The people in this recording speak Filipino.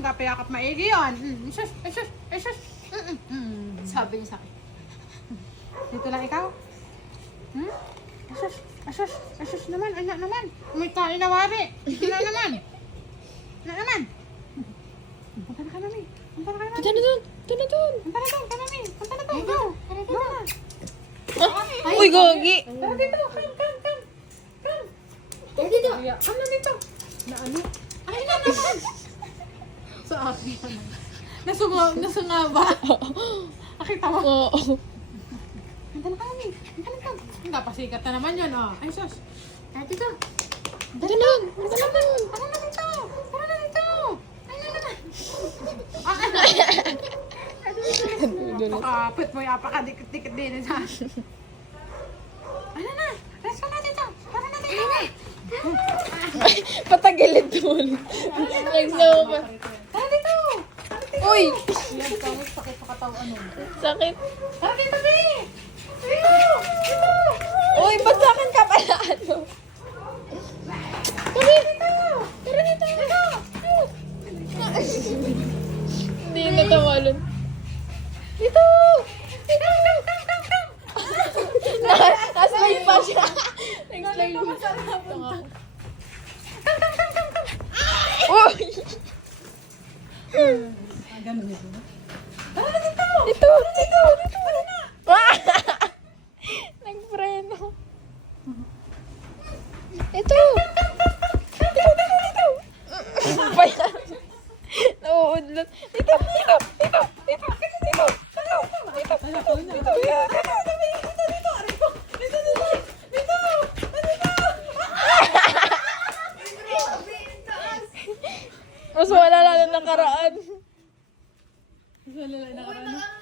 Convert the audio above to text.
Gapayakap maigi yun. Isus, isus, isus. Sabi niya sa akin. Dito lang ikaw. Asus, asus, asus naman, anak naman. May kain na wari. Ina naman. Ina naman. Punta na ka namin. Punta na ka namin. Punta na doon. Punta na doon. Punta na doon, kami. Punta na doon. Go. Go na. Uy, gogi. Tara dito, come. Tara dito. Come na dito. Na ano? Ay na naman. Sa akin naman. Nasunga ba? Nakita mo? Oo. Punta na kami. Punta na doon. Napasikat na naman yun, oh. Ay, sus. Tara dito. Punta na doon. Punta na doon. Tara na dito. Tara na dito. Ay na na. Pakapit mo yung apakadikit-dikit din. Ano na? Let's go na dito. Tara na dito. Patagilid doon. Nag-slow pa. Tara dito. Uy! Yan, kamus sakit sa katawan mo. Sakit. Tara dito, Bi. Dito. Dito. Uy, ba't sa akin ka pala ano? Tara dito. Tara dito. Dito. Hindi na tawalon. Dito. Dito. Nasa-slide pa siya. Nag-slide pa. Uy! Ganun ito. Ito! Ito! Ah! Nag-preno. Ito! Dito! Pa yan. Nauudlot. Dito! Dito! Dito! Dito! Dito! Mas wala lalo nakaraan. Wala na nakaraan.